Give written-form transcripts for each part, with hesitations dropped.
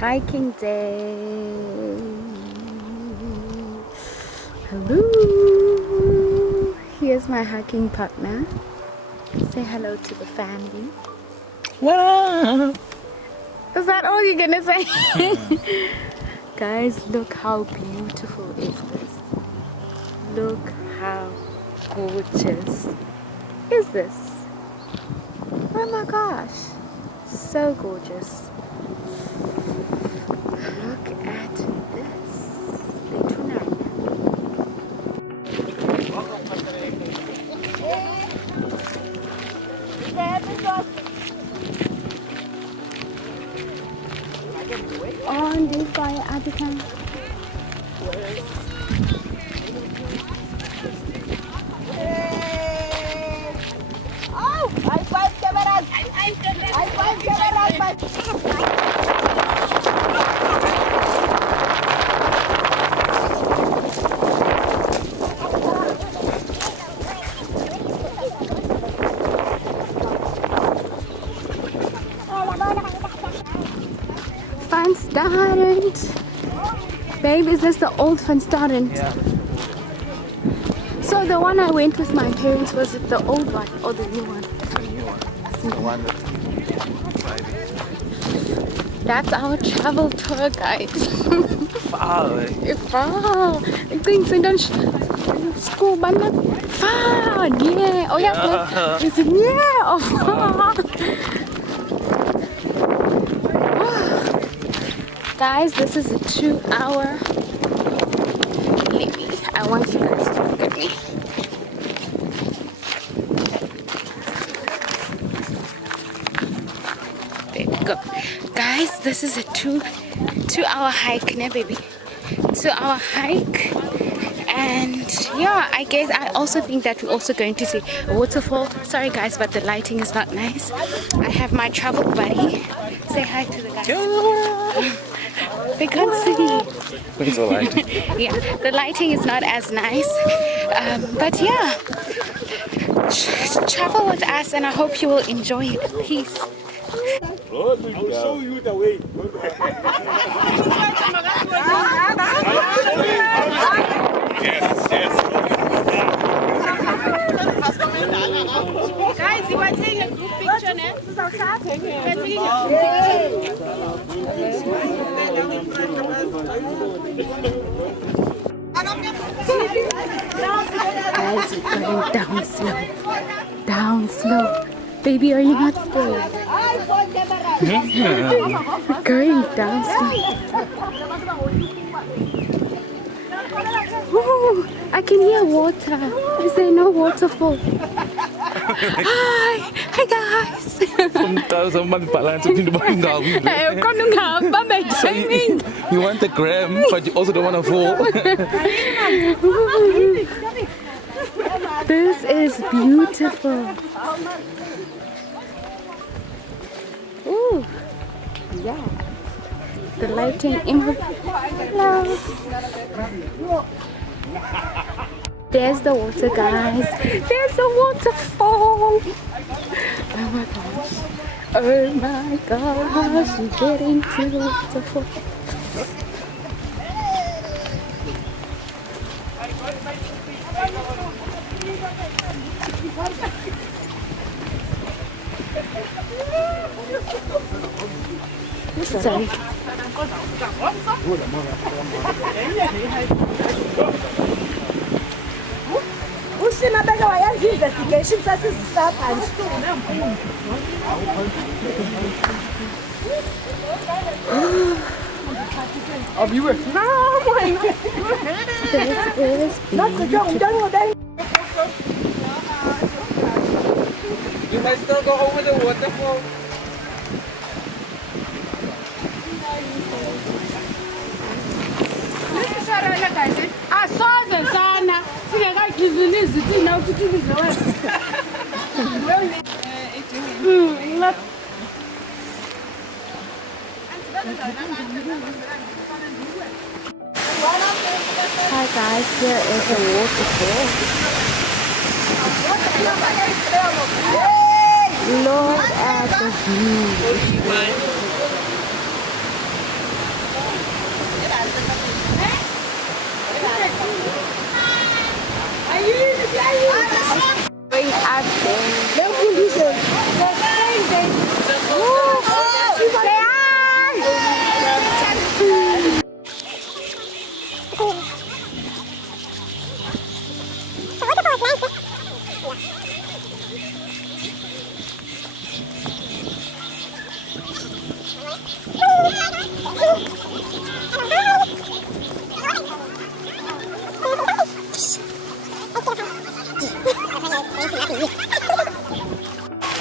hiking day. Hello. Here's my hiking partner. Say hello to the family. What up? Is that all you're gonna say? Guys, look how beautiful is this. Look how gorgeous is this. Oh my gosh, so gorgeous. Look at this. On this by Abikan. Oh, I find cameras. I find cameras. Van Starent. Babe, is this the old Van Starent? Yeah. So the one I went with my parents, was it the old one or the new one? The new one. The one that's driving. That's our travel tour guide. Far away. Far. I think so. Don't school, but not far. Yeah. Oh yeah. Yeah. It's yeah. Oh, far. Guys, this is a 2-hour. I want you guys to look at me. There we go. Guys, this is a 2-hour hike, ne baby? 2-hour hike. And yeah, I guess I also think that we're also going to see a waterfall. Sorry guys, but the lighting is not nice. I have my travel buddy. Say hi to the guys. They can't see. It's alright. Yeah, the lighting is not as nice, but yeah, travel with us and I hope you will enjoy it. Peace. I'll show you the way. Yes, yes. Guys, you are taking a group picture, ne? Guys, we're going down slow. Down slow. Baby, are you not scared? We're going down slow. Ooh, I can hear water. Is there no waterfall? Hi, hi guys. You want the gram, but you also don't want to fall. This is beautiful. Ooh, yeah. The lighting in the hello. There's the water, guys. There's the waterfall. Oh my gosh. Oh my gosh. We're getting to the waterfall. Sorry. Usina beka wayenza investigation sasizisapha nje. This is You might still go over the waterfall. Hi guys, here is a waterfall. Look at the view.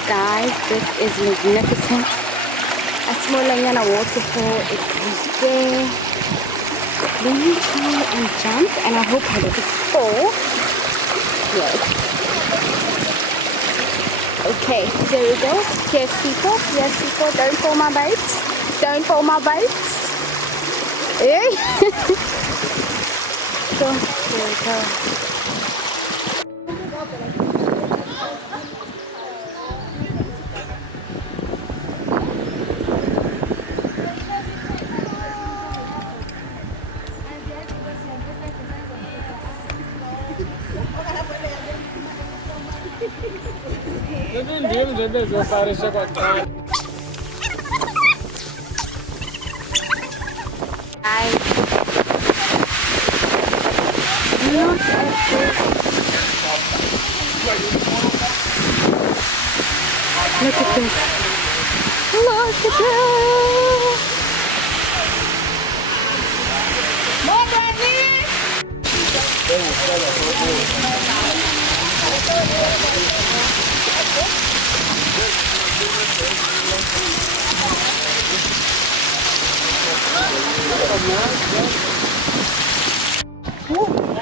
Guys, this is magnificent. A small waterfall. It is there. Let me try and jump, and I hope I don't fall. Yes. Okay, there we go. Here's Siko. Here's Siko. Don't fall my boats. Don't fall my boats. Hey. So, there we go. Look at this. Look at this. More Bradley.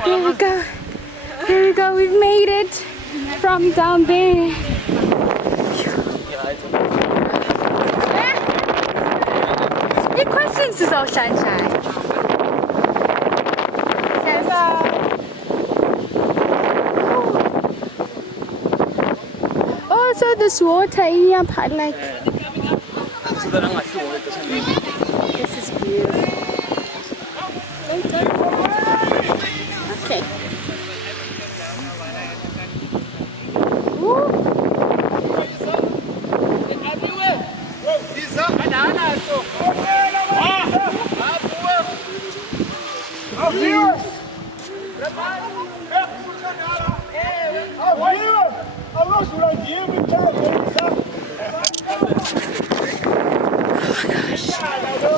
Here we go. Here we go. We've made it from down there. The questions is all sunshine. Oh, so this water in your part, like. This is beautiful. Okay. Woo.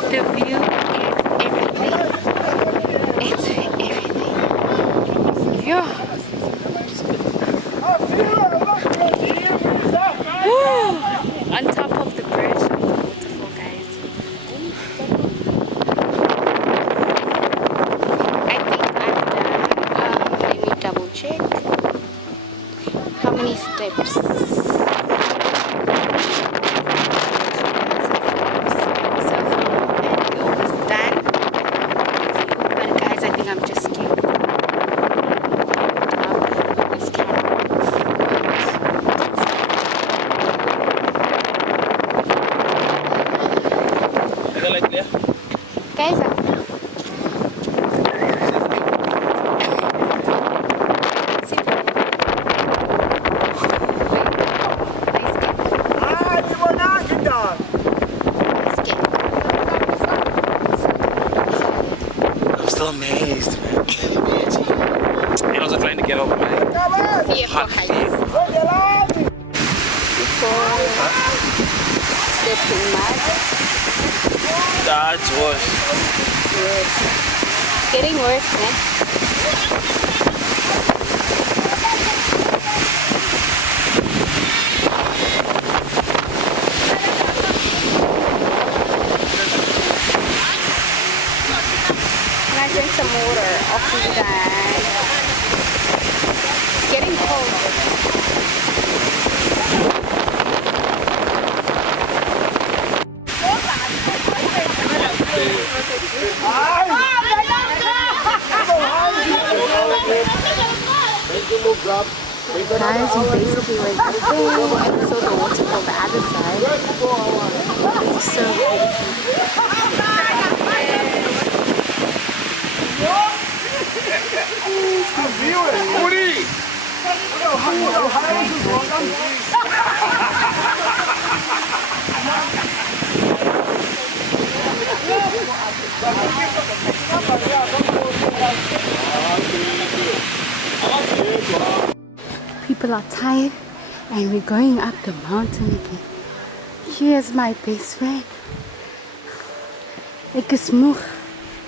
The view is everything. It's everything. Yeah. On top of the bridge of the waterfall, guys. I think I've done, let me double check. How many steps? I'm just scared. This camera. Guys, I'm still amazed, man. And also trying to get over my fear for heights. Before stepping mud. That's worse. Yes. It's getting worse, man. Can I drink some water off you guys? It's getting cold. Guys, we basically went up there and saw the waterfall the other side. This is so people are tired and we're going up the mountain again. Here's my best friend. Ek is moe.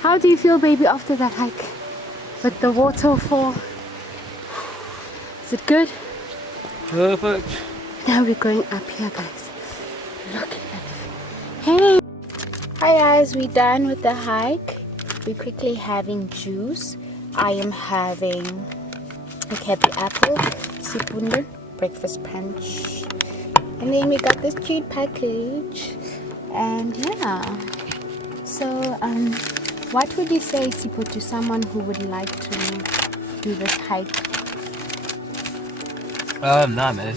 How do you feel, baby, after that hike? With the waterfall? Is it good? Perfect. Now we're going up here, guys. Look at it. Hey! Hi guys, we're done with the hike. We're quickly having juice. I am having a happy apple, sipunde, breakfast punch. And then we got this cute package. And yeah. So, what would you say, Sipo, to someone who would like to do this hike? Nah, man.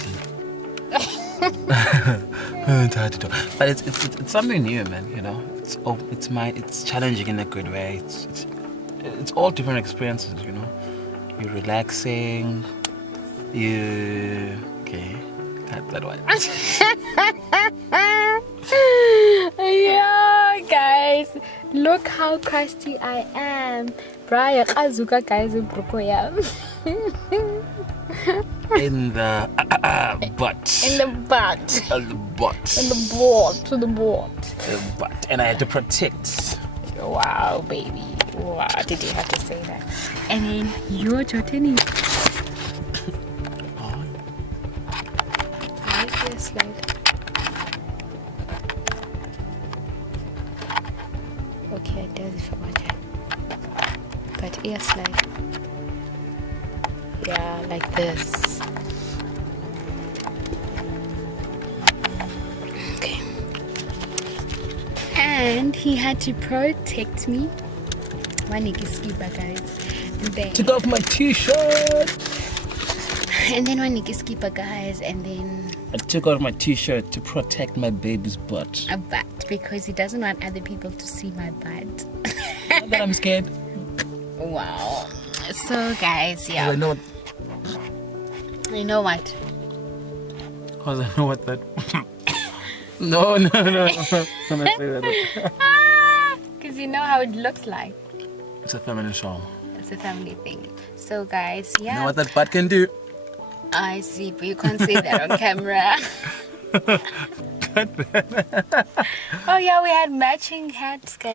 But it's something new, man. You know, it's challenging in a good way. It's all different experiences. You know, you're relaxing. Okay, cut that one. Yeah, guys, look how crusty I am. Brian, azuka guys in Brukoya. In the butt. In the butt. In the butt. In the butt. To the butt. The butt. And I had to protect. Wow, baby. Wow, did you have to say that? And then you're Jotini. I see a slide. Okay, it does it for water. But ear slide. Yeah, like this. Okay. And he had to protect me. Wanikiskiba, guys. And then Took off my t-shirt. And then wanikiskiba, guys. And then I took off my t-shirt to protect my baby's butt. a butt because he doesn't want other people to see my butt. Not that I'm scared. Wow. So, guys, yeah. I know. You know what? Cause I know what that. No. I'm gonna say that. Because you know how it looks like. It's a feminine show. It's a family thing. So, guys, yeah. You know what that butt can do? I see, but you can't say that on camera. Oh, yeah, we had matching hats, guys.